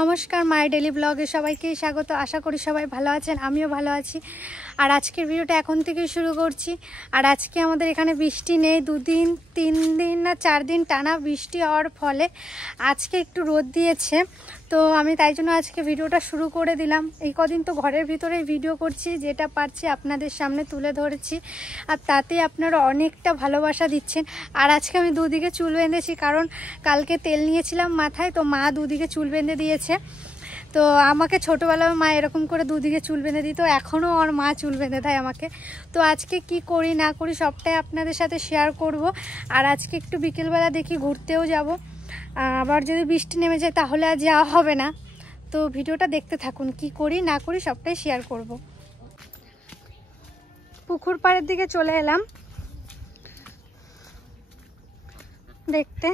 নমস্কার, মাই ডেলি ব্লগে সবাইকে স্বাগত। আশা করি সবাই ভালো আছেন, আমিও ভালো আছি। আর আজকের ভিডিওটা এখন থেকে শুরু করছি। আর আজকে আমাদের এখানে বৃষ্টি নেই, 3 দিন না 4 দিন টানা বৃষ্টি হওয়ার ফলে আজকে একটু রোদ দিয়েছে। তো আমি তাই জন্য আজকে ভিডিওটা শুরু করে দিলাম। এই কদিন তো ঘরের ভিতরেই ভিডিও করছি, যেটা পারছি আপনাদের সামনে তুলে ধরেছি। আর তাতে আপনারা অনেকটা ভালোবাসা দিচ্ছেন। আর আজকে আমি দুদিকে চুল বেঁধেছি, কারণ কালকে তেল নিয়েছিলাম মাথায়, তো মা দুদিকে চুল বেঁধে দিয়েছে। তো আমাকে ছোটোবেলায় মা এরকম করে দুদিকে চুল বেঁধে দিত, এখনও আমার মা চুল বেঁধে দেয় আমাকে। তো আজকে কি করি না করি সবটাই আপনাদের সাথে শেয়ার করব। আর আজকে একটু বিকেলবেলা দেখি ঘুরতেও যাব। আবার যদি বৃষ্টি নেমে যায় তাহলে আর যাওয়া হবে না। তো ভিডিওটা দেখতে থাকুন, কি করি না করি সবটাই শেয়ার করব। পুকুর পাড়ের দিকে চলে এলাম দেখতে।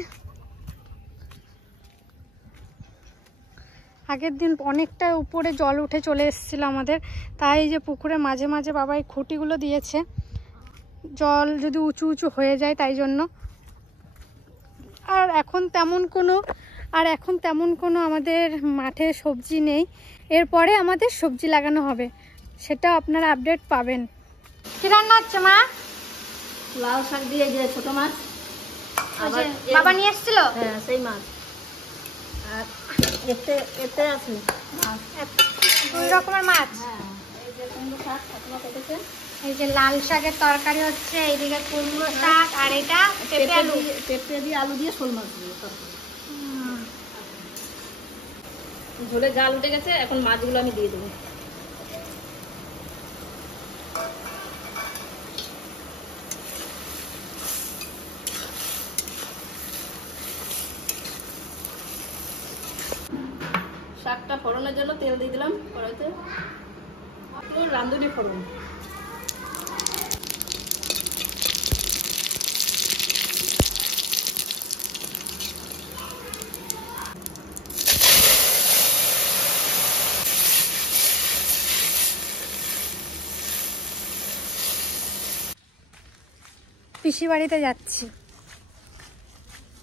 আগের দিন অনেকটা উপরে জল উঠে চলে এসেছিল আমাদের, তাই যে পুকুরে মাঝে মাঝে বাবা এই খুঁটিগুলো দিয়েছে, জল যদি উঁচু উঁচু হয়ে যায় তাই জন্য। আর এখন তেমন কোনো আমাদের মাঠে সবজি নেই। এরপরে আমাদের সবজি লাগানো হবে, সেটা আপনারা আপডেট পাবেন। কি রান্না হচ্ছে মা? লাল শাক দিয়ে যে ছোট মাছ বাবা নিয়ে এসেছিল, হ্যাঁ সেই মাছ। আর এতে আছে মাছ, 2 রকমের মাছ। হ্যাঁ এই যে কুমড়ো শাক কাটনা কেটেছে, এই যে লাল শাকের তরকারি হচ্ছে, এইদিকে কুমড়ো শাক, আর এটা পেঁপে দিয়ে আলু দিয়ে শোল মাছ দিয়ে তরকারি। ঝোলে জাল উঠে গেছে, এখন মাছগুলো আমি দিয়ে দেবো। শাকটা ফোড়নের জন্য তেল দিয়ে দিলাম কড়াইতে, রাঁধুনি ফোড়ন। পিসি বাড়িতে যাচ্ছি।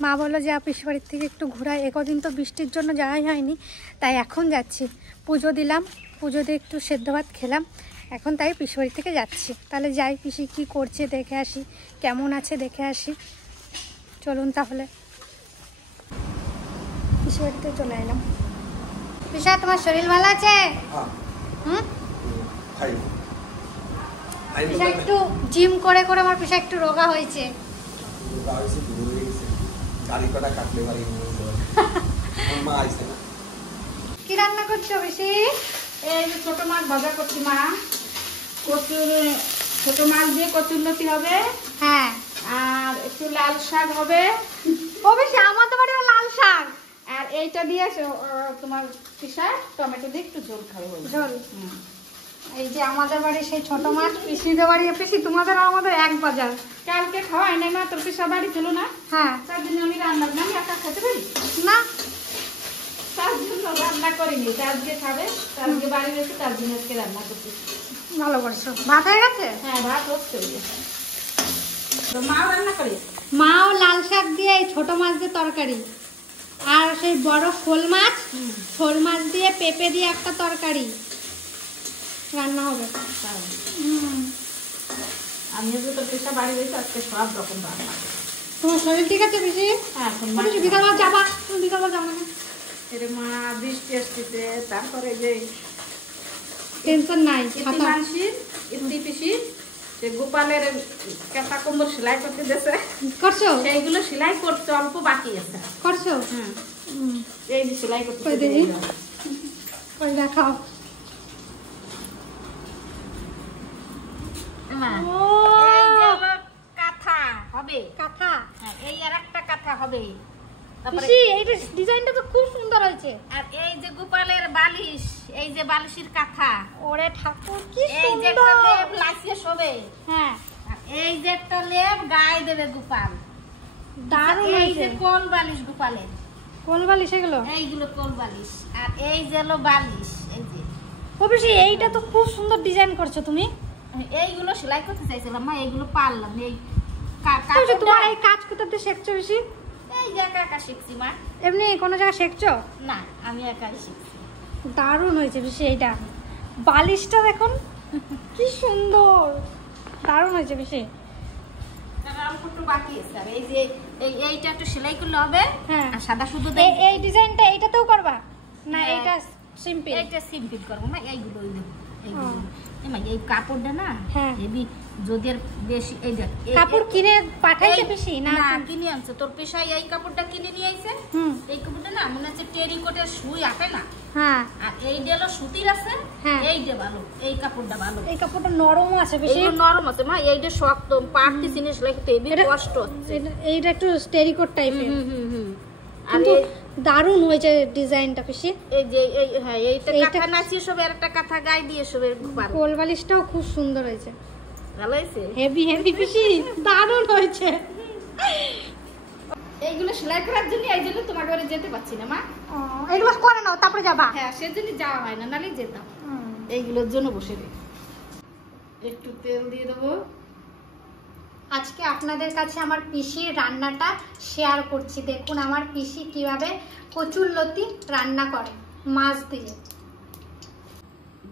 মা বললো যে পিসি বাড়ির থেকে একটু ঘোরায়, একদিন তো বৃষ্টির জন্য যাওয়াই হয়নি, তাই এখন যাচ্ছি। পুজো দিলাম, পুজো দিয়ে একটু সেদ্ধ ভাত খেলাম, এখন তাই পিসি বাড়ি থেকে যাচ্ছি। তাহলে যাই, পিসি কি করছে দেখে আসি, কেমন আছে দেখে আসি। চলুন তাহলে। পিসি বাড়িতে চলে এলাম। পিসা, তোমার শরীর ভালো আছে? হুম, পিসা একটু জিম করে করে আমার পিসা একটু রোগা হয়েছে। কি রান্না করছো বেশি? এই যে ছোট মাছ ভাজা করছি মা, ছোট মাছ দিয়ে কচুরলতি হবে, হ্যাঁ, আর একটু লাল শাক হবে। ও বেশি আমার তো বাড়ি লাল শাক। আর এইটা দিয়ে তোমার পিসা টমেটো দিয়ে একটু ঝোল খাবে, ঝোল। এই যে আমাদের বাড়ি সেই ছোট মাছ, পিসিদের বাড়ি। পিসি তোমাদের আর আমাদের এক বাজার। কালকে খাওয়াই নাই না, তোর পিসা বাড়ি ছিল না, হ্যাঁ তার জন্য আমি রান্না আমি একা খেতে পারি না, তার জন্য রান্না করিনি। আজকে খাবে, আজকে বাড়ি গেছে, তার জন্য আজকে রান্না করছি। ভালো করছো। ভাত হয়ে গেছে? হ্যাঁ ভাত হচ্ছে। তো মাও রান্না করে, মাও লাল শাক দিয়ে এই ছোট মাছ দিয়ে তরকারি, আর সেই বড় শোল মাছ দিয়ে পেঁপে দিয়ে একটা তরকারি রান্না হবে। আমি যে তোর পিসা বাড়ি গেছে, আজকে সব রকম রান্না। তোমার শরীর ঠিক আছে পিসি? হ্যাঁ এখন বিকালবেলা যাবা? তুমি বিকালবেলা যাবো না? এর মা বৃষ্টি আসতেছে, তারপরে যে টেনশন নাই। ইতি পিসি যে গোপালের কাঁথা কম্বল সেলাই করতে দিয়েছে, করছো? সেইগুলো সেলাই করতে অল্প বাকি আছে। করছো? এই যে সেলাই করতে ওই দেখাও। কাঁথা হবে, কাঁথা। হ্যাঁ এই আর একটা কাঁথা হবে। পিসি এইটা ডিজাইনটা তো খুব সুন্দর হয়েছে। আর এই যে গোপালের বালিশ, এই যে বালিশের কাঁথা, ওরে ঠাকুর কি এই যে একটা লেপ লাইসে শোবে, হ্যাঁ, আর এই যে একটা লেপ গায়ে দেবে গোপাল, দারুণ। এই যে কোল বালিশ গোপালের, কোল বালিশ এগুলো, এইগুলো কোল বালিশ, আর এই যে হলো বালিশ। এই যে ও পিসি এইটা তো খুব সুন্দর ডিজাইন করছো তুমি। এইগুলো সেলাই করতে চাইছিলাম মা, এইগুলো পারলাম। এই তোমার এই কাজ করতে শিখছো বেশি? এই যে একা একা শিখছি মা। এমনি কোনো জায়গায় শেখছো? না, আমি একাই শিখছি। দারুণ হয়েছে বেশি। এইটা বালিশটা দেখুন কি সুন্দর, দারুণ হয়েছে বেশি। একটু বাকি আছে, আর এই যে এইটা একটু সেলাই করলে হবে। হ্যাঁ, আর সাদা শুধু এই ডিজাইনটা এইটাতেও করবা না? এইটা সিম্পল, এইটা সিম্পল করবো মা। এইগুলো এই কাপড়টা না হ্যাঁ হেভি, যদি আর বেশি এই দেখ কাপড় কিনে পাঠাইছে বেশি না? না, কিনে আনছে তোর পেশায়। এই কাপড়টা কিনে নিয়ে আইছে। এই কাপড়টা না মনে হচ্ছে টেরিকটের সুই আঁকে না। হ্যাঁ, আর এই ডেলো সুতির আছে। হ্যাঁ, এইটা ভালো, এই কাপড়টা ভালো। এই কাপড়টা নরম আছে বেশি, এই নরম আছে মা। এইটা শক্ত, পাড়তে জিনিস লাগে তো হেভি কষ্ট হচ্ছে। এইটা একটু টেরিকট টাইপের। আর কিন্তু দারুণ হয়েছে ডিজাইনটা বেশি। এই যে হ্যাঁ, এইটা কাঁথা নাচিয়ে সব আর একটা কাঁথা গায়ে দিয়ে সব কোল বালিশটাও খুব সুন্দর হয়েছে, ভালো হয়েছে। হেভি হেভি বেশি দারুণ হয়েছে। এইগুলো সেলাই করার জন্য এই জন্য তোমার ঘরে যেতে পারছি না মা। এগুলো করে নাও তারপরে যাবা। হ্যাঁ, সেজন্য যাওয়া হয় না, নালে যেতাম। এইগুলোর জন্য বসে রই। একটু তেল দিয়ে দেবো। আজকে আপনাদের কাছে আমার পিসির রান্নাটা শেয়ার করছি। দেখুন আমার পিসি কিভাবে কচুরলতি রান্না করে মাছ দিয়ে।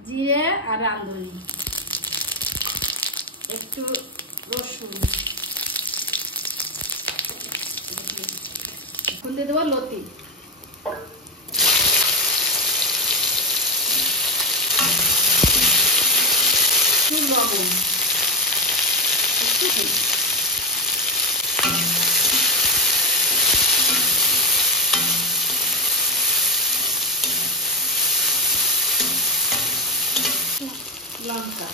জিরে আর রাঁধুনি, একটু রসুন, এখন দিয়ে দেবো লতি, লবণ, একটু লঙ্কা,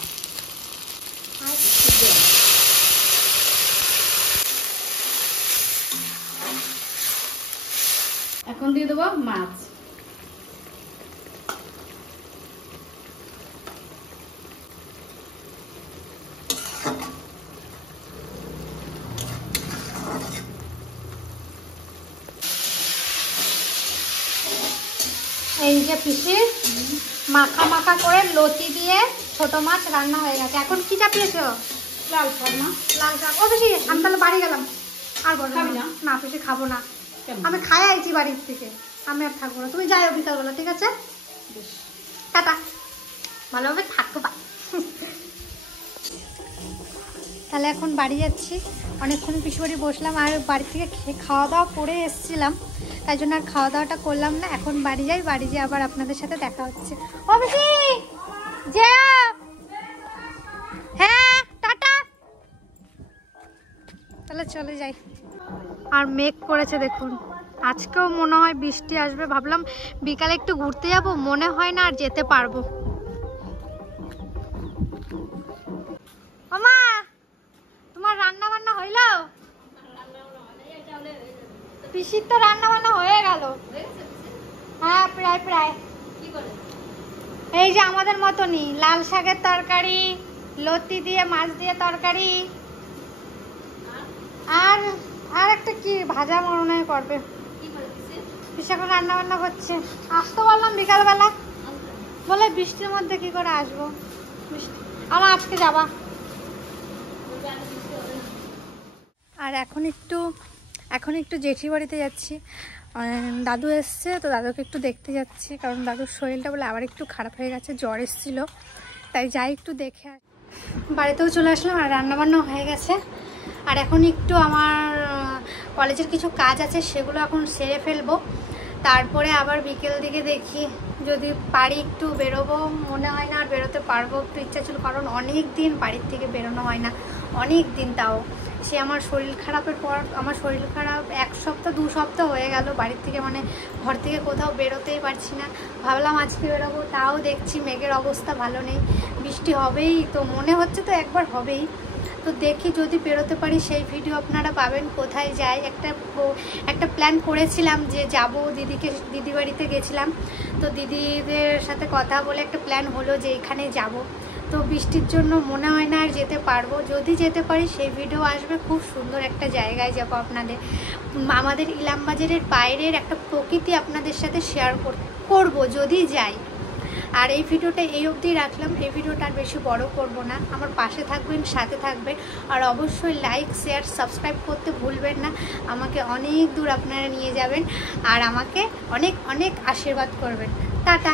এখন দিয়ে দেবো মাছ। এই যে পিসি মাখা মাখা করে লতি দিয়ে ছোট মাছ রান্না হয়ে গেছে। এখন কি চাপিয়েছো? লাল শাক না? লাল শাক। ও পিসি আমি তাহলে বাড়ি গেলাম, আর বলো খাবি না? না পিসি খাবো না, কেন? আমি খাই আইছি বাড়ির থেকে, আমি আর থাকবো না। তুমি যাও বিকালবেলা, ঠিক আছে? বেশ। টাটা, ভালোভাবে থাকো, বাই। তাহলে এখন বাড়ি যাচ্ছি। অনেকক্ষণ পিসি বাড়ি বসলাম আর বাড়ি থেকে খাওয়া দাওয়া করে এসেছিলাম, তাই জন্য আর খাওয়া দাওয়াটা করলাম না। এখন বাড়ি যাই, বাড়ি যেয়ে আবার আপনাদের সাথে দেখা হচ্ছে। ও পিসি যাও, হ্যাঁ টাটা, তাহলে চলে যাই। আর মেঘ করেছে দেখুন, আজকেও মনে হয় বৃষ্টি আসবে। ভাবলাম বিকালে একটু ঘুরতে যাব, মনে হয় না আর যেতে পারবো। ওমা, তোমার রান্না বান্না হইল? পিসির তো রান্না বান্না হয়ে গেল। হ্যাঁ, প্রায় প্রায়। এই যে আমাদের মতনই লাল শাকের তরকারি, লতি দিয়ে মাছ দিয়ে তরকারি, আর আর একটা কি ভাজা মনে হয় করবে। পিসি এখন রান্না বান্না করছে। আসতে বললাম বিকালবেলা, বলে বৃষ্টির মধ্যে কি করে আসবো, বৃষ্টি আর আজকে যাবা। আর এখন একটু জেঠি বাড়িতে যাচ্ছি। দাদু এসছে তো দাদুকে একটু দেখতে যাচ্ছি, কারণ দাদুর শরীরটা বলে আবার একটু খারাপ হয়ে গেছে, জ্বর এসেছিল, তাই যাই একটু দেখে। বাড়িতেও চলে আসলাম আর রান্নাবান্নাও হয়ে গেছে। আর এখন একটু আমার কলেজের কিছু কাজ আছে, সেগুলো এখন সেরে ফেলবো। তারপরে আবার বিকেল দিকে দেখি যদি পারি একটু বেরোবো। মনে হয় না আর বেরোতে পারবো, একটু ইচ্ছা ছিল, কারণ অনেক দিন বাড়ির থেকে বেরোনো হয় না, অনেক দিন। তাও সে আমার শরীর খারাপের পর, আমার শরীর খারাপ 1 সপ্তাহ 2 সপ্তাহ হয়ে গেল, বাড়ির থেকে মানে ঘর থেকে কোথাও বেরোতেই পারছি না। ভাবলাম আজকে বেরোবো, তাও দেখছি মেঘের অবস্থা ভালো নেই, বৃষ্টি হবেই তো মনে হচ্ছে, তো একবার হবেই। তো দেখি যদি বেরোতে পারি সেই ভিডিও আপনারা পাবেন। কোথায় যাই একটা প্ল্যান করেছিলাম যে যাব, দিদি বাড়িতে গেছিলাম, তো দিদিদের সাথে কথা বলে একটা প্ল্যান হলো যে এখানে যাব। তো বৃষ্টির জন্য মনে হয় না আর যেতে পারবো। যদি যেতে পারি সেই ভিডিও আসবে, খুব সুন্দর একটা জায়গায় যাব আপনাদের, আমাদের ইলামবাজারের বাইরের একটা প্রকৃতি আপনাদের সাথে শেয়ার করব যদি যাই। আর এই ভিডিওটা এই অবধি রাখলাম, এই ভিডিওটা আর বেশি বড় করব না। আমার পাশে থাকবেন, সাথে থাকবেন, আর অবশ্যই লাইক শেয়ার সাবস্ক্রাইব করতে ভুলবেন না। আমাকে অনেক দূর আপনারা নিয়ে যাবেন আর আমাকে অনেক অনেক আশীর্বাদ করবেন। টাটা।